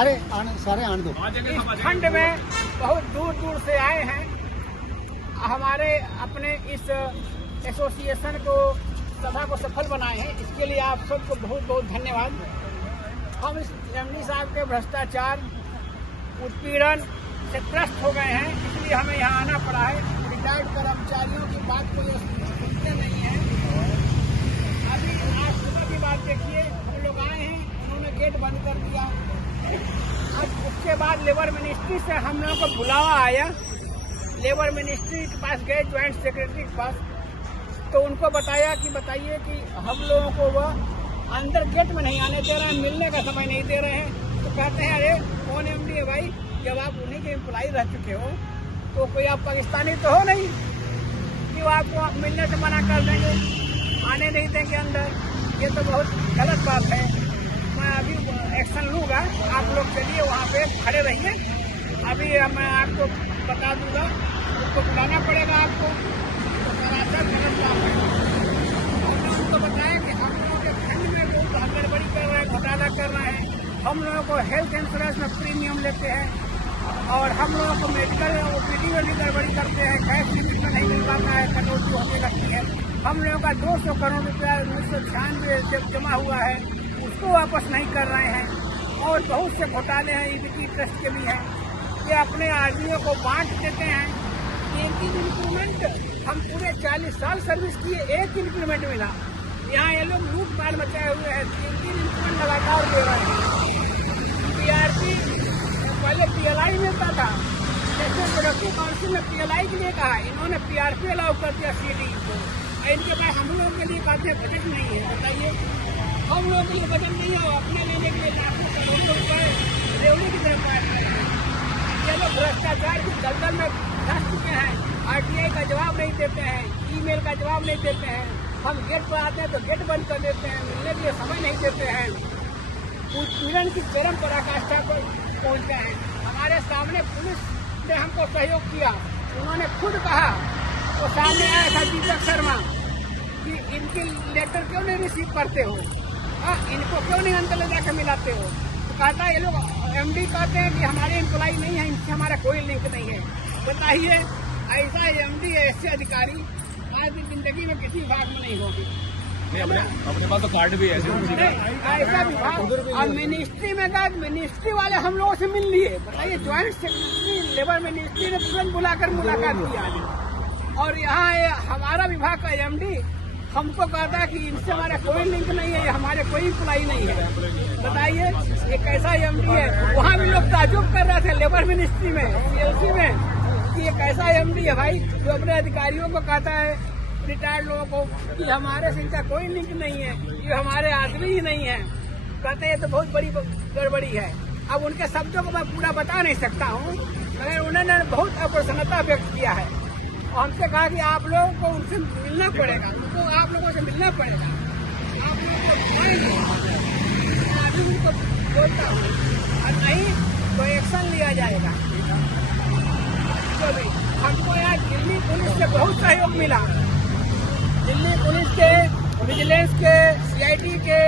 सारे आने दो। इस खंड में बहुत दूर दूर से आए हैं। हमारे अपने इस एसोसिएशन को सभा को सफल बनाए हैं, इसके लिए आप सबको बहुत बहुत धन्यवाद। हम इस एमडी साहब के भ्रष्टाचार उत्पीड़न से त्रस्त हो गए हैं, इसलिए हमें यहाँ आना पड़ा है। रिटायर्ड कर्मचारियों की बात को ये सुनते नहीं है। अभी आज सुबह की बात देखिए, हम लोग आए हैं, उन्होंने गेट बंद कर दिया। आज उसके बाद लेबर मिनिस्ट्री से हम लोगों को बुलावा आया। लेबर मिनिस्ट्री के पास गए, ज्वाइंट सेक्रेटरी के पास, तो उनको बताया कि बताइए कि हम लोगों को वह अंदर गेट में नहीं आने दे रहे हैं, मिलने का समय नहीं दे रहे हैं। तो कहते हैं अरे कौन एमडी है भाई, जब आप उन्हीं के एम्प्लॉई रह चुके हो तो कोई आप पाकिस्तानी तो हो नहीं कि वो आपको मिलने से मना कर देंगे, आने नहीं देंगे अंदर। ये तो बहुत गलत बात है। मैं अभी एक्शन लूँगा, आप लोग चलिए वहाँ पे खड़े रहिए। अभी मैं आपको बता दूँगा, उसको बुलाना पड़ेगा आपको। तो सरासर गलत बात है। हमने उनको बताया कि हम लोगों के खंड में बहुत गड़बड़ी कर रहे हैं, घोटाला कर रहे हैं। हम लोगों को हेल्थ इंश्योरेंस में प्रीमियम लेते हैं और हम लोगों को मेडिकल ओपीडी में भी गड़बड़ी करते हैं। कैश लिमिट में नहीं मिल पाता है, कटौती होने लगती है। हम लोगों का 200 करोड़ रुपया 1996 जमा हुआ है, उसको वापस नहीं कर रहे हैं। और बहुत से घोटाले हैं, ईबीटी ट्रस्ट के भी हैं। ये अपने आदमियों को बांट देते हैं। एक ही इंक्रीमेंट, हम पूरे 40 साल सर्विस किए, एक इंक्रीमेंट मिला। यहाँ ये लोग लूट मार मचाए हुए हैं, 3 इंक्रीमेंट लगातार दे रहे हैं। पीआरपी पहले पीएलआई मिलता था, जैसे प्रोडक्टिव काउंसिल ने पीएलआई के लिए कहा, इन्होंने पीआरपी अलाउ कर दिया सीडी को। इनके पास हम लोगों के लिए कहते हैं बजट नहीं है। बताइए, हम लोगों के लिए बजट नहीं है, अपने लेने के लिए लाखों करोड़ों रुपए रेवड़ी की तरफ बांट रहे हैं। ये लोग भ्रष्टाचार की दलदल में फंस चुके हैं। आरटीआई का जवाब नहीं देते हैं, ईमेल का जवाब नहीं देते हैं। हम गेट पर आते हैं तो गेट बंद कर देते हैं, मिलने के लिए समय नहीं देते हैं। उत्पीड़न की चरम पराकाष्ठा पर पहुंचते हैं। हमारे सामने पुलिस ने हमको सहयोग किया, उन्होंने खुद कहा, तो सामने आया था दीपक शर्मा कि इनकी लेटर क्यों नहीं रिसीव करते हो, इनको क्यों नहीं अंदर ले जाकर मिलाते हो। तो कहता है ये लोग एमडी कहते हैं कि हमारे एम्प्लॉई नहीं है, इनसे हमारा कोई लिंक नहीं है। बताइए, ऐसा एमडी ऐसे अधिकारी आज भी जिंदगी में किसी विभाग में नहीं होगी। अपने पास तो कार्ड भी है ऐसा विभाग। और मिनिस्ट्री में गए, मिनिस्ट्री वाले हम लोगों से मिल लिए। बताइए, ज्वाइंट सेक्रेटरी लेबर मिनिस्ट्री ने तुरंत बुलाकर मुलाकात किया। और यहाँ हमारा विभाग का एमडी हमको कहता है कि इनसे हमारा कोई लिंक नहीं है, ये हमारे कोई एम्प्लॉई नहीं है। बताइए, ये कैसा एमडी है। वहाँ भी लोग ताजुब कर रहे थे लेबर मिनिस्ट्री में, सीएलसी में, कि ये कैसा एमडी है भाई, जो अपने अधिकारियों को कहता है, रिटायर्ड लोगों को, कि हमारे से इनका कोई लिंक नहीं है, ये हमारे आदमी ही नहीं है। कहते हैं तो बहुत बड़ी गड़बड़ी है। अब उनके शब्दों को मैं पूरा बता नहीं सकता हूँ, मगर उन्होंने बहुत अप्रसन्नता व्यक्त किया है। हमसे कहा कि आप लोगों को उनसे मिलना पड़ेगा, उनको आप लोगों से मिलना पड़ेगा, आप लोगों को बुलाएंगे। मैं उनको बोलता हूँ, और नहीं तो एक्शन लिया जाएगा। तो भी हमको यहाँ दिल्ली पुलिस से बहुत सहयोग मिला। दिल्ली पुलिस के, विजिलेंस के, सीआईडी के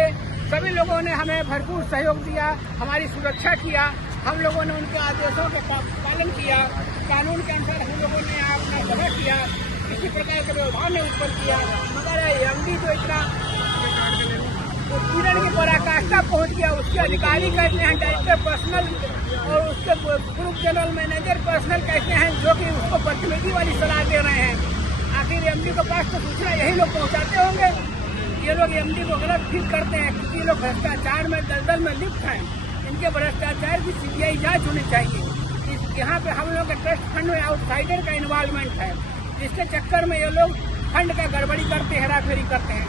सभी लोगों ने हमें भरपूर सहयोग दिया, हमारी सुरक्षा किया। हम लोगों ने उनके आदेशों का पालन किया, कानून के अनुसार हम लोगों ने अपना सभा किया, किसी प्रकार का व्यवहार नहीं उत्पन्न किया। मगर एमडी जो इतना उत्पीड़न की पराकाष्ठा पहुंच गया, उसके अधिकारी कहते हैं डायरेक्टर पर्सनल और उसके ग्रुप जनरल मैनेजर पर्सनल कहते हैं, जो कि उसको बदतमीजी वाली सलाह दे रहे हैं। आखिर एमडी के पास तो सूचना यही लोग पहुंचाते होंगे। ये लोग एमडी को गलत फील करते हैं, क्योंकि ये लोग भ्रष्टाचार में दलदल में लिप्त हैं। इनके भ्रष्टाचार की सीबीआई जांच होनी चाहिए। यहाँ पे हम लोग के ट्रस्ट फंड में आउटसाइडर का इन्वॉल्वमेंट है, जिसके चक्कर में ये लोग फंड का गड़बड़ी करते हैं, हेराफेरी करते हैं।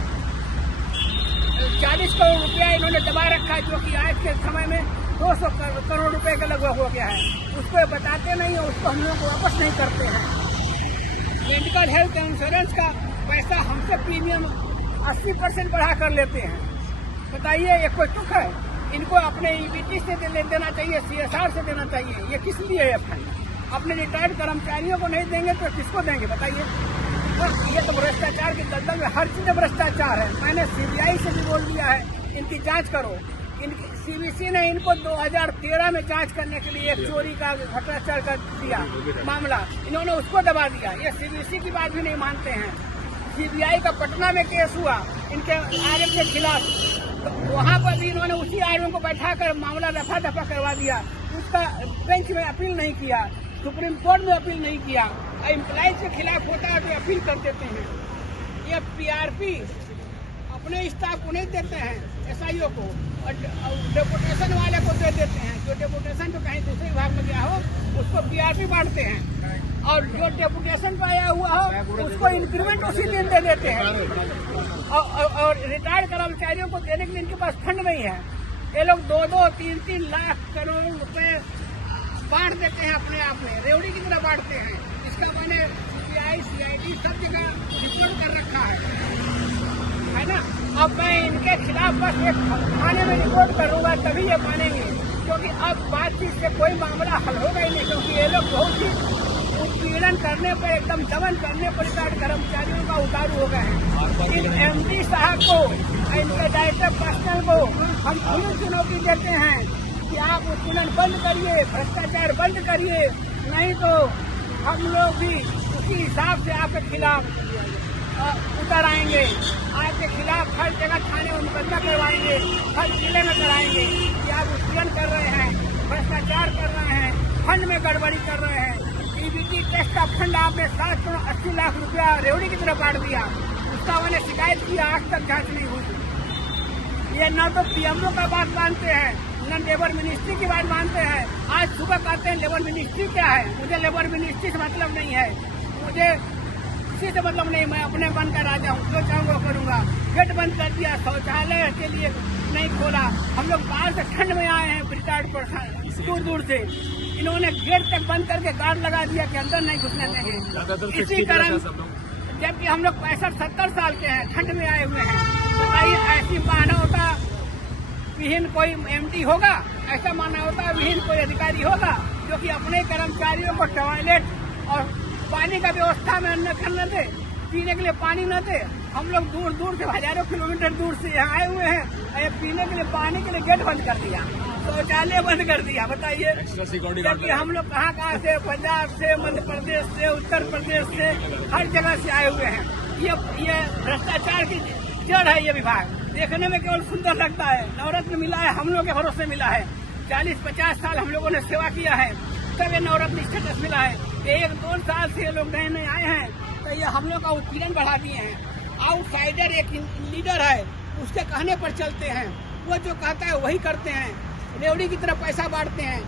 40 करोड़ रुपया इन्होंने दबा रखा है, जो कि आज के समय में 200 करोड़ रुपए का लगभग हो गया है। उसको बताते नहीं है, उसको हम लोग वापस नहीं करते हैं। मेडिकल हेल्थ इंश्योरेंस का पैसा हमसे प्रीमियम 80% बढ़ा कर लेते हैं। बताइए, ये कोई तुक है? इनको अपने ईबीटी से देना चाहिए, सीएसआर से देना चाहिए। ये किस लिए है फंड? अपने रिटायर्ड कर्मचारियों को नहीं देंगे तो किसको देंगे? बताइए। ये तो भ्रष्टाचार की दलदल में हर चीज भ्रष्टाचार है। मैंने सीबीआई से भी बोल दिया है, इनकी जांच करो। सीबीसी ने इनको 2013 में जांच करने के लिए एक चोरी का भ्रष्टाचार का दिया मामला, इन्होंने उसको दबा दिया। ये सीबीसी की बात भी नहीं मानते हैं। सीबीआई का पटना में केस हुआ इनके आरोप के खिलाफ, तो वहाँ पर भी इन्होंने उसी आरोप को बैठाकर मामला दफा दफा करवा दिया। उसका बेंच में अपील नहीं किया, सुप्रीम कोर्ट में अपील नहीं किया। एम्प्लॉइज के खिलाफ होता है तो अपील कर देते हैं। ये पीआरपी अपने स्टाफ को नहीं देते हैं, एसआईओ को, और डेपुटेशन वाले को दे देते हैं। जो डेपुटेशन जो कहीं दूसरे विभाग में गया हो उसको पीआरपी बांटते हैं, और जो डेपुटेशन पे आया हुआ हो उसको इंक्रीमेंट उसी दिन दे देते हैं। और रिटायर्ड कर्मचारियों को देने के लिए इनके पास फंड नहीं है। ये लोग 2-2, 3-3 लाख करोड़ रुपए बांट देते हैं अपने आप में, रेवड़ी की तरह बांटते हैं। इसका मैंने सीबीआई, सीआईडी सब जगह रिपोर्ट कर रखा है ना। अब मैं इनके खिलाफ बस एक थाने में रिपोर्ट करूंगा तभी ये मानेंगे, क्योंकि अब बातचीत से कोई मामला हल होगा ही नहीं। क्योंकि ये लोग बहुत ही उत्पीड़न करने पर, एकदम दमन करने पर रिटायर्ड कर्मचारियों का उतारू हो गए हैं। इन एमडी साहब को, इनके डायरेक्टर पर्सनल को हम खुली चुनौती देते हैं कि आप उत्पीड़न बंद करिए, भ्रष्टाचार बंद करिए, नहीं तो हम लोग भी उसी हिसाब से आपके खिलाफ उतर आएंगे। आपके खिलाफ हर जगह थाने में मुकदमा करवाएंगे, हर जिले में कराएंगे कि आप उत्पीड़न कर रहे हैं, भ्रष्टाचार कर रहे हैं, फंड में गड़बड़ी कर रहे हैं। ईबीटी टेस्ट का फंड आपने 780 लाख रुपया रेवड़ी की तरफ बांट दिया, उसका मैंने शिकायत किया, आज तक जांच नहीं हुई। ये न तो पीएमओ का बात मानते हैं, न लेबर मिनिस्ट्री की बात मानते हैं। आज सुबह कहते हैं लेबर मिनिस्ट्री क्या है, मुझे लेबर मिनिस्ट्री से मतलब नहीं है, मुझे किसी से मतलब नहीं, मैं अपने मन का राजा हूँ, जो चाहूँगा करूँगा। गेट बंद कर दिया, शौचालय के लिए नहीं खोला। हम लोग बाहर से ठंड में आए हैं, रिटायर्ड पर्सन दूर दूर से, इन्होंने गेट तक बंद करके गार्ड लगा दिया कि अंदर नहीं घुसने देंगे। इसी कारण जबकि हम लोग 65-70 साल के हैं, ठंड में आए हुए हैं। बताइए, ऐसी मानवता विहीन कोई एमडी होगा? ऐसा मानवता विहीन कोई अधिकारी होगा जो कि अपने कर्मचारियों को टॉयलेट और पानी का व्यवस्था में अन्न न दे, पीने के लिए पानी न दे? हम लोग दूर दूर से, हजारों किलोमीटर दूर से यहाँ आए हुए हैं, पीने के लिए पानी के लिए गेट बंद कर दिया, शौचालय बंद कर दिया। बताइए, जबकि हम लोग कहाँ से, पंजाब से, मध्य प्रदेश से, उत्तर प्रदेश से, हर जगह से आए हुए हैं। ये भ्रष्टाचार की जड़ है। ये विभाग देखने में केवल सुंदर लगता है, नवरत्न मिला है, हम लोग के भरोसे मिला है। 40-50 साल हम लोगों ने सेवा किया है, तब ये नवरत्न स्टेटस मिला है। 1-2 साल से ये लोग नए नए आए हैं, तो ये हम लोग का उत्पीड़न बढ़ा दिए हैं। आउटसाइडर एक लीडर है, उसके कहने पर चलते हैं, वो जो कहता है वही करते हैं, रेवड़ी की तरफ पैसा बांटते हैं।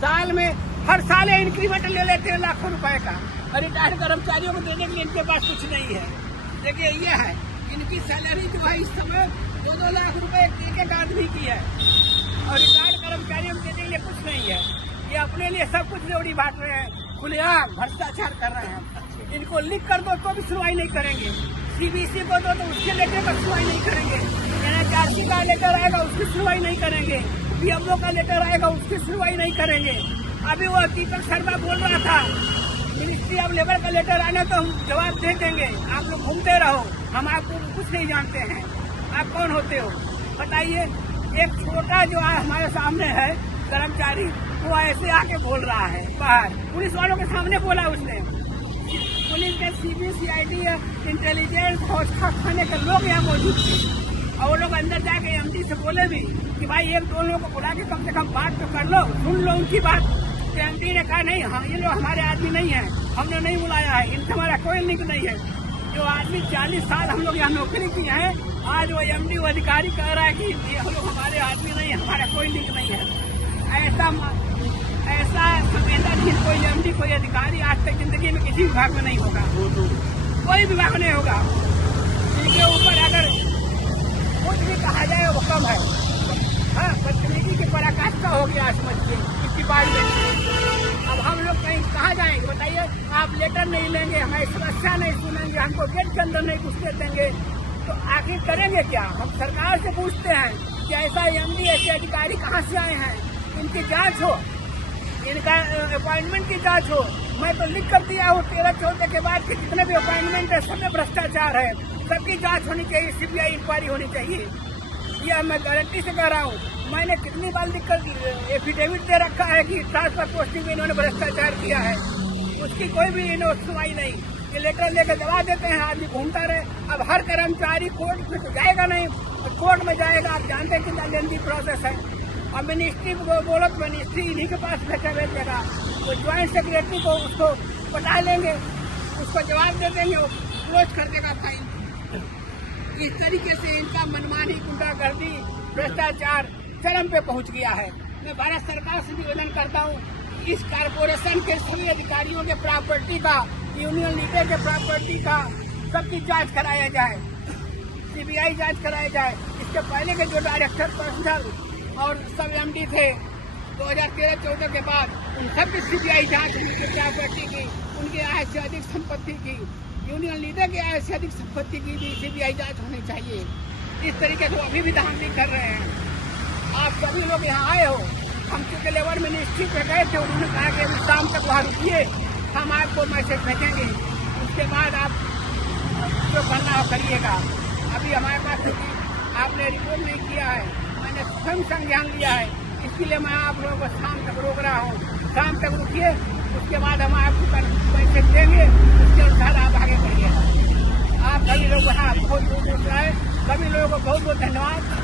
साल में हर साल इंक्रीमेंट ले लेते हैं लाखों रुपए का, और रिटायर्ड कर्मचारियों को देने के लिए इनके पास कुछ नहीं है। देखिए, ये है इनकी सैलरी जो है इस समय 2-2 लाख रुपए एक आदमी की है, और रिटायर्ड कर्मचारियों को देने के लिए कुछ नहीं है। ये अपने लिए सब कुछ रेवड़ी बांट रहे हैं, खुलेआम भ्रष्टाचार कर रहे हैं। इनको लिख कर दो तो भी सुनवाई नहीं करेंगे, सीबीसी को दो तो उसके लेटर पर सुनवाई नहीं करेंगे, एनएचआरसी का लेटर आएगा उसकी सुनवाई नहीं करेंगे, पीएमओ का लेटर आएगा उसकी सुनवाई नहीं करेंगे। अभी वो दीपक शर्मा बोल रहा था, मिनिस्ट्री ऑफ लेबर का लेटर आना तो हम जवाब दे देंगे, आप लोग घूमते रहो, हम आपको कुछ नहीं जानते हैं, आप कौन होते हो बताइए। एक छोटा जो हमारे सामने है कर्मचारी, वो ऐसे आके बोल रहा है बाहर, पुलिस वालों के सामने बोला उसने। पुलिस के सीबीसीआईडी इंटेलिजेंस फौज खाने के लोग यहाँ मौजूद थे, और वो लोग अंदर जाके एमडी से बोले भी कि भाई 1-2 लोगों को बुला के कम से कम बात तो कर लो, सुन लो उनकी बात। एमडी ने कहा नहीं, हाँ ये लोग हमारे आदमी नहीं है, हमने नहीं बुलाया है, इनसे हमारा कोई लिंक नहीं है। जो आदमी 40 साल हम लोग यहाँ नौकरी किए हैं, आज वो एमडी वो अधिकारी कह रहा है कि ये हम लोग हमारे आदमी नहीं है, हमारा कोई लिंक नहीं है। ऐसा संवेदनशील कोई एमडी कोई अधिकारी आज तक जिंदगी में किसी विभाग में नहीं होगा, कोई विभाग में नहीं होगा। इनके ऊपर अगर कुछ भी कहा जाए वो कम है। हाँ, बदतमीजी की पराकाष्ठा हो गया समझ के इस डिपार्टमेंट में। अब हम लोग कहीं कहाँ जाएंगे बताइए? आप लेटर नहीं लेंगे, हमारी समस्या नहीं सुनेंगे, हमको गेट के अंदर नहीं घुसने देंगे, तो आखिर करेंगे क्या? हम सरकार से पूछते हैं कि ऐसा एमडी ऐसे अधिकारी कहाँ से आए हैं, इनकी जांच हो, इनका अपॉइंटमेंट की जांच हो। मैं तो लिख कर दिया हूँ 13-14 के बाद कि जितने भी अपॉइंटमेंट है सब में भ्रष्टाचार है, सबकी जांच होनी चाहिए, सीबीआई इंक्वायरी होनी चाहिए। यह मैं गारंटी से कह रहा हूँ। मैंने कितनी बार लिखकर एफिडेविट दे रखा है कि ट्रांसफर पोस्टिंग में इन्होंने भ्रष्टाचार किया है, उसकी कोई भी इन्होंने सुनवाई नहीं। ये लेटर लेकर जमा देते हैं, आदमी घूमता रहे। अब हर कर्मचारी कोर्ट में तो जाएगा नहीं, कोर्ट में जाएगा, आप जानते हैं कितना लेंदी प्रोसेस है। और मिनिस्ट्री को बोलो तो मिनिस्ट्री इन्हीं के पास भेजेगा, वो ज्वाइंट सेक्रेटरी को उसको पटा लेंगे, उसको जवाब दे देंगे, वो क्लोज कर देगा फाइल। इस तरीके से इनका मनमानी, गुंडागर्दी, भ्रष्टाचार चरम पे पहुंच गया है। मैं भारत सरकार से निवेदन करता हूं, इस कारपोरेशन के सभी अधिकारियों के प्रॉपर्टी का, यूनियन लीडर के प्रॉपर्टी का सबकी जांच कराया जाए, सीबीआई जांच कराया जाए। इसके पहले के जो डायरेक्टर पर्सनल और सब एमडी थे 2013-14 के बाद, उन सब की सीबीआई जांच, उनकी प्रॉपर्टी की, उनके आय से अधिक संपत्ति की, यूनियन लीडर के आय से अधिक संपत्ति की भी सीबीआई जांच होनी चाहिए। इस तरीके से अभी भी धांधली कर रहे हैं। आप सभी लोग यहाँ आए हो, हम चूंकि लेबर मिनिस्ट्री पे गए थे, उन्होंने कहा कि अभी शाम तक वहाँ रुकिए, हम आपको मैसेज भेजेंगे, उसके बाद आप जो करना हो करिएगा। अभी हमारे पास क्योंकि आपने रिपोर्ट नहीं किया है, मैंने स्वयं संज्ञान लिया है, इसलिए मैं आप लोगों को शाम तक रोक रहा हूँ। शाम तक रुकिए, उसके बाद हम आपको मैसेज देंगे, उसके अनुसार आप आगे बढ़िएगा। आप सभी लोग यहाँ बहुत दूर से आए, सभी लोगों को बहुत बहुत धन्यवाद।